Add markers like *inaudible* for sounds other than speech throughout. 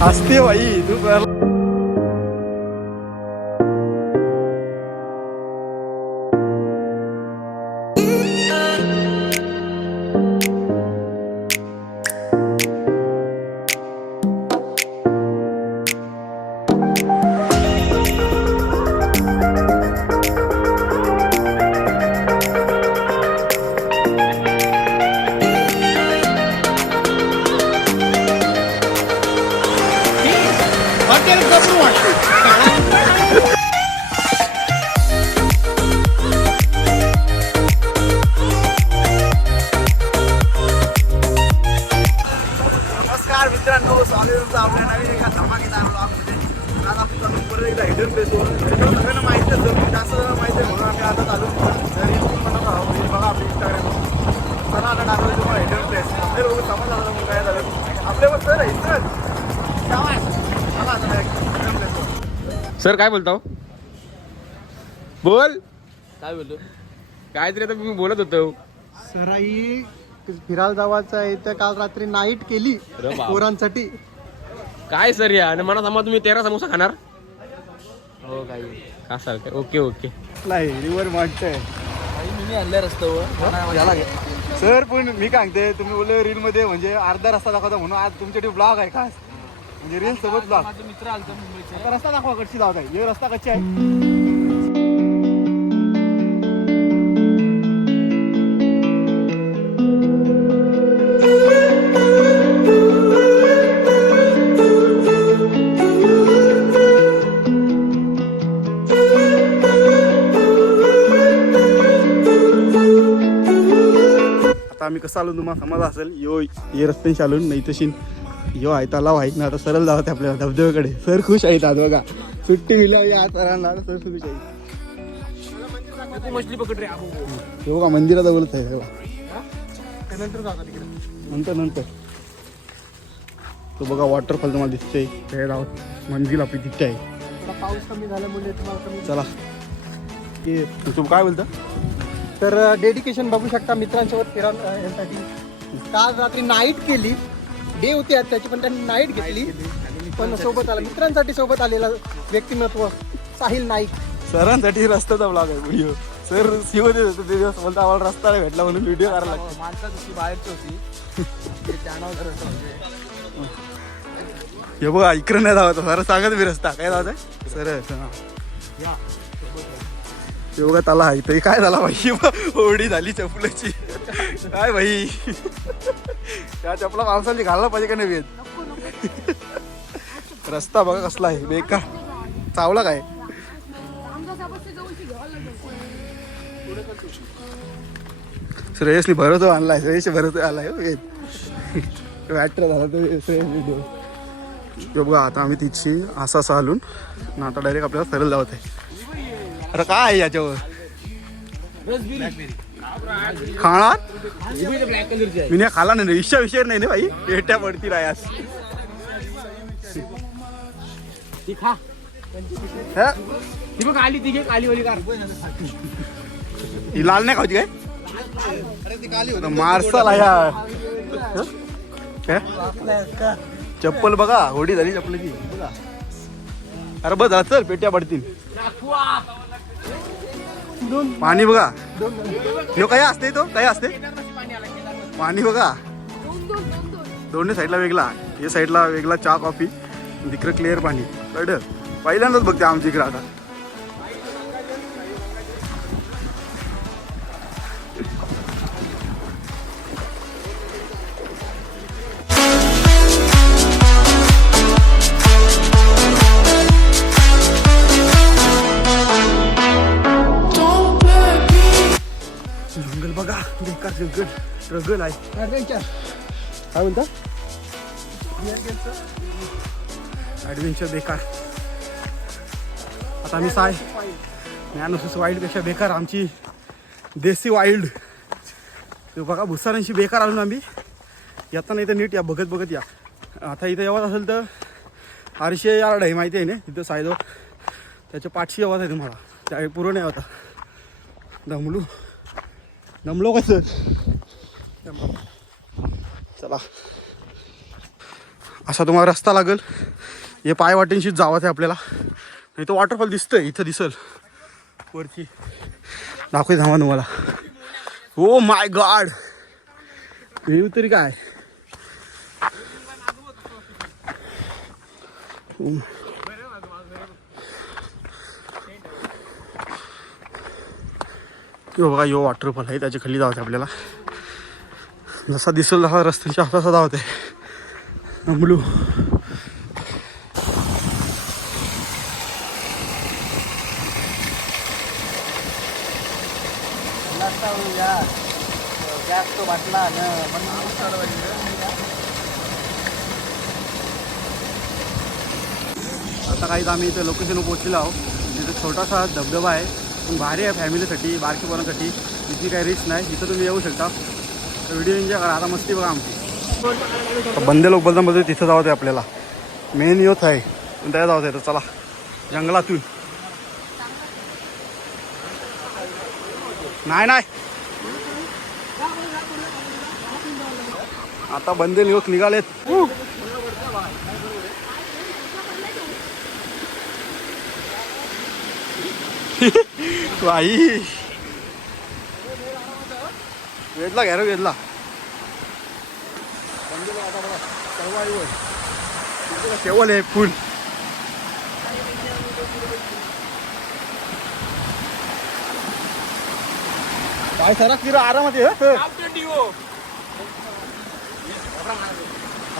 हसते भाई तू कर हॉटेल गपरू सर काय बोलताव बोल. काय बोलतो? काहीतरी आता मी बोलत होतो. सराई फिरायला जावायचं आहे तर काल रात्री नाईट केली अरे बाप. पोरांसाठी. काय सर या? आणि मला सांगा तुम्ही तेरा समोसा खाणार? हो काय का सर? काय ओके ओके. नाही रिवर वाटतंय. मी आणल्या रस्त्यावर सर पण मी काय सांगते तुम्ही बोलले रील मध्ये म्हणजे अर्धा रस्ता दाखवता म्हणून आज तुमच्याकडे ब्लॉग आहे खास. म्हणजे रील सोबत माझे मित्र आलतो मुंबईचे. आता रस्ता दाखवा कशी जात आहे. हे रस्ता कच्चे आहे? आता आम्ही कसं आलो तुम्हाला समज असेल यो ये रस्त्याने चालून नाही तशी यो आहे तलाव आहे ना आता सरळ जावं आपल्याला धबधब्याकडे. सर खुश आहेत आज बघा. सुट्टी मिळाली या सरांना सर खुश आहे मछली पकड रे हे बघा मंदिराजवळच आहे बघा. नंतर नंतर. तो बघा वॉटरफॉल तुम्हाला दिसतोय. त्या गावात मंदिर आपली तिथे आहे. पाऊस कमी झाल्यामुळे चला. ते तू काय बोलतं? तर डेडिकेशन बघू शकता मित्रांसोबत फिरा यासाठी. काल रात्री नाईट केली. डे होती आज त्याची पण त्यांनी नाईट घेतली. पण सोबत आला मित्रांसाठी सोबत आलेला व्यक्तिमत्व साहिल नाईक. सरांसाठी रस्त्याचा ब्लॉग आहे व्हिडिओ सर शिव देत होते ते दिवस बोलता आम्हाला रस्ता नाही भेटला म्हणून व्हिडिओ करायला लागतो माणसा तशी बाहेरची होती. म्हणजे. हे बघा इकडे नाही धावत. सर सांगत मी रस्ता. काय धावत आहे सर हे. बघा त्याला आहे तरी काय झाला भाई? ओढी झाली चपलाची काय भाई? त्या चपला माणसाला घालला पाहिजे का नाही वेद? रस्ता बघा कसला आहे. बेकार. चावला काय? श्रेयसनी भरतो आणलाय. श्रेयस भरतो आलाय हो वेद. बॅटर झाला तो श्रेयस बघा आता आम्ही तिची असा असा हलून आता डायरेक्ट आपल्याला सरळ लावत आहे. अरे काय आहे याच्यावर? खाणार? मी नाही खाला नाही विषय विषय नाही ना भाई? पेट्या पडती रायास ती खा हा? लाल नाही खावची काय? आता मार्शल आहे चप्पल बघा होडी झाली चप्पलची. बघा अरे बस चल पेट्या पडतील. पाणी बघा. यो काय असते तो? काय असते पाणी बघा. दोन्ही साईडला वेगळा. या साईडला वेगळा चहा कॉफी तिकडं क्लिअर पाणी. कळलं? पहिल्यांदाच बघते आमच्या इकडे आता. जंगल स्ट्रगल आहे काय म्हणता? ॲडव्हेंचर बेकार. आता आम्ही साय ज्ञानोसिस वाईल्डपेक्षा बेकार आमची देसी वाईल्ड ते बघा भुसारांशी बेकार आलो ना आम्ही. येताना इथं नीट या बघत बघत या. आता इथं येवत असेल तर आरशे यार्ड आहे माहिती आहे ना? इथं सायदो. त्याच्या पाठशी येवत आहे तुम्हाला. त्यावेळी पूर्ण होता दमलू. दमलो कसं? चला. असा तुम्हाला रस्ता लागेल. हे पाय वाटेंशीच जावं आहे आपल्याला. नाही तो वॉटरफॉल दिसतंय इथं दिसल. वरची दाखवते थांबा तुम्हाला. ओ माय गॉड व्ह्यू तरी काय? किंवा बघा यो वॉटरफॉल आहे त्याच्याखाली जावं आपल्याला. जसा दिसेल तसा रस्त्याच्या हाताचा धावते आहे ब्लू वाटला आता काही आम्ही इथे लोकेशन पोहोचलेलो आहोत. इथे छोटासा धबधबा आहे. पण भारी आहे फॅमिलीसाठी बारकी पोरांसाठी. इथे काही रिस्क नाही. इथं तुम्ही येऊ शकता. व्हिडिओ एन्जॉय करा. आता मस्ती बघा आमची. आता बंदे लोक बोलता मध्ये तिथं जावं ते आपल्याला. मेन योथ आहे. पण त्याला जावं तर चला. जंगलातून. नाही नाही. आता बंदे लोक निघालेत. आई. वेदला घ्या रे वेदला. केवल आहे फुल. काय सरा किरा आरामात ये,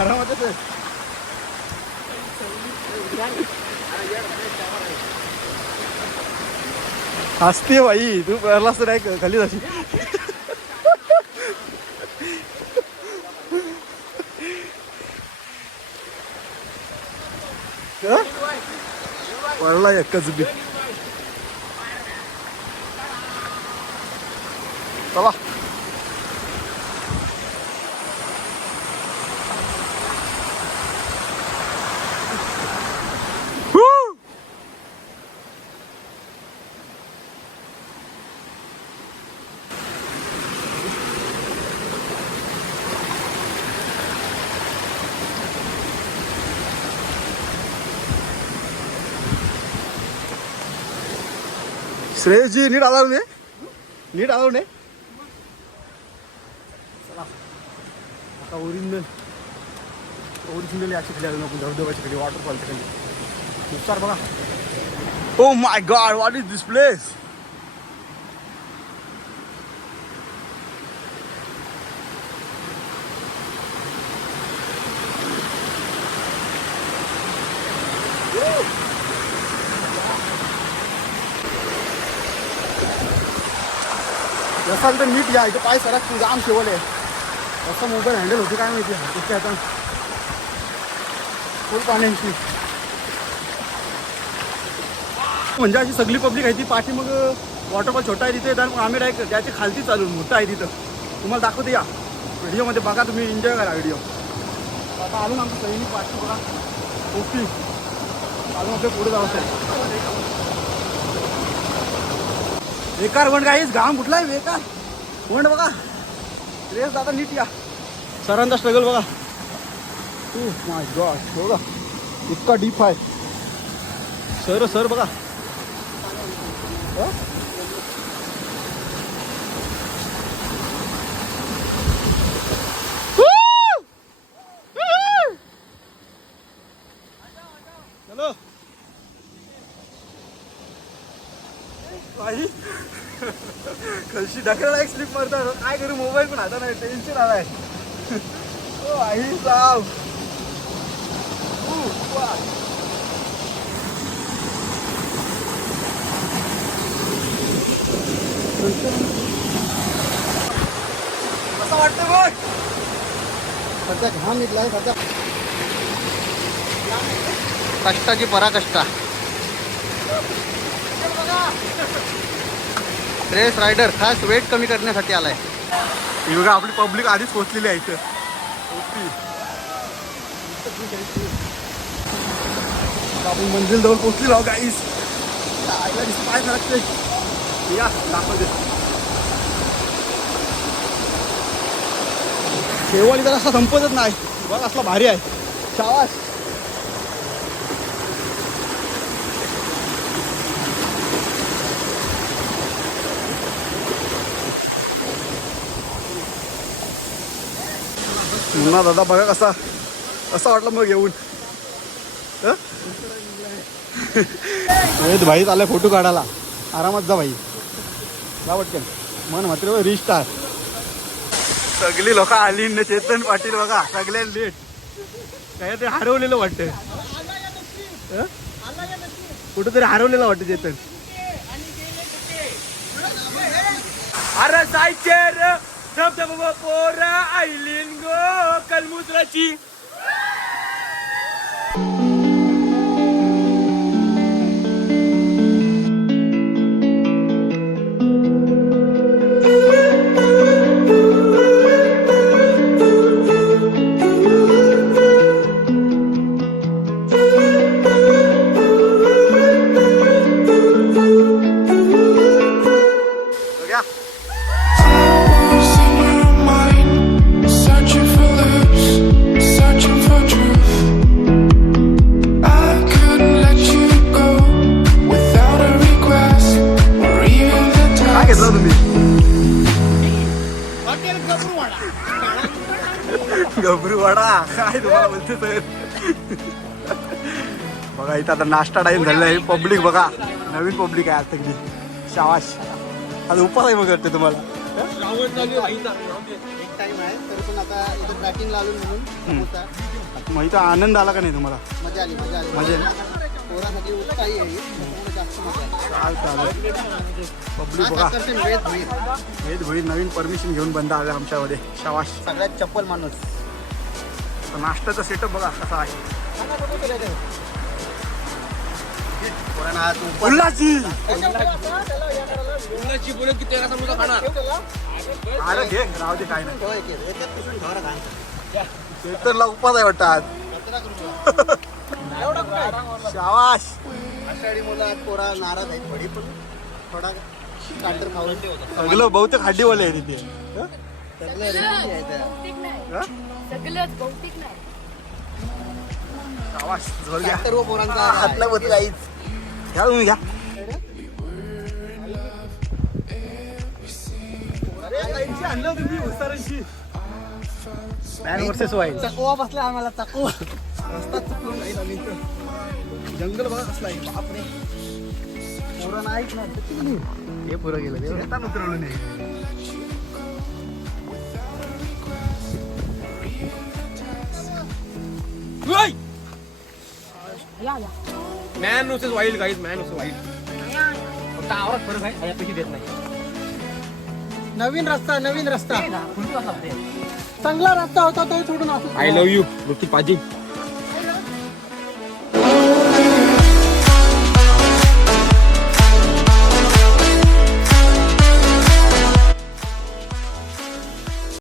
आरामात आहे. हसते बाई तू पहिलाच तर नाही खाली जाशी पडला एकच बी. चला. श्रेयसजी नीट आला ने नीट आलो ने आता ओरिजिनल ओरिजिनल याची खाली आलो आपण धबधब्याच्या खाली वॉटरफॉलच्या खाली. नुसार बघा. ओ my god what is this place असाल तर नीट या इथं पाय सरा जाम शिवले आहे असं मोबाईल हँडल होते काय माहिती इतक्या आता फुल पाण्याची म्हणजे अशी सगळी पब्लिक आहे ती पाठी मग वॉटरफॉल छोटा आहे तिथे तर मग आम्ही डायरेक्ट त्याची खालती चालून मोठा आहे तिथं तुम्हाला दाखवते या व्हिडिओमध्ये बघा तुम्ही एन्जॉय करा व्हिडिओ आता आलो ना आमची सैनिक पाठी बघा ओके अजून आपल्या पुढे जावं आहे बेकार वंड काहीच घाम कुठलाय बेकार. वंड बघा. रेस दादा नीट या. सरांचा स्ट्रगल बघा. तू माय गॉड बघा इतका डीप आहे. सर सर बघा हं? चलो आई कशी ढकलला एक स्लिप मारता काय करू मोबाईल पण आता नाही टेन्शन आलाय. *laughs* ओ आई साव. कसं वाटतं बघ? सध्या घाम निघलाय सध्या. *laughs* कष्टाची पराकष्टा. *laughs* रेस रायडर खास वेट कमी करण्यासाठी आलाय. ही बघा आपली पब्लिक आधीच पोचलेली आहे इथं. आपण मंजिल जवळ पोचली आहोत गाईस पाय लागते या दाखवते शेवट तर असा संपतच नाही बघ असला भारी आहे. शावास मुन्ना दादा बघा कसा कसा वाटला मग येऊन. अं? रोहित भाई आलाय फोटो काढायला. आरामात जा भाई. जा पटकन. मन मात्र रिस्टार सगळी लोक आली ना चेतन पाटील बघा सगळ्या लेट काय ते हरवलेलं वाटतं कुठंतरी हरवलेलं वाटतं चेतन. अरे जायचे रे. धबधबा पोरा आईलीन गो कलमुद्राची. गबरू वडा काय तुम्हाला बोलते सर बघा इथं आता नाश्ता टाइम झालेला आहे. पब्लिक बघा. नवीन पब्लिक आहे आता सगळी शाबाश आज उपास आहे मग करते तुम्हाला. मग इथं आनंद आला का नाही तुम्हाला? मजा आली मजा आली. मजा आली? चालेल पब्लिक बघा वेद नवीन परमिशन घेऊन बंद आलं आमच्यामध्ये. शाबाश सगळ्यात चप्पल माणूस. तर नाश्त्याचा सेटअप बघा कसा आहे. बोलत की तेरा खाणार. अरे घे राहू दे काय नाही. ठेवा इथे. याच्यात पुसून ठेवा रे घाण. चेतनला उपास आहे वाटतं आज. आषाढी मुलं नाराज थोडी पण थोडा काटर खाऊन सगळं बहुतेक हाडीवाले आहे तिथे? सगळं रेसिपी आहे त्या. बहुतेक नाही? सगळंच बहुतेक नाही. शाबाश झोल घ्या. सर्व पोरांचा नाही बदला घ्या तुम्ही घ्या. चकवा बसला आम्हाला चकवा जंगल बघा कसला आहे. बापरे. पोरं नाहीच ना. हे पुरं गेलं. शेतात उतरवलं नाही. या या. मॅन नुसेस वाईल्ड काहीच मॅन नुसेस वाईल्ड फक्त आवाज फरक आहे. यापैकी देत नाही. नवीन रस्ता नवीन रस्ता. चांगला रस्ता होता तो सोडून असं आय लव्ह यू रुकी पाजी.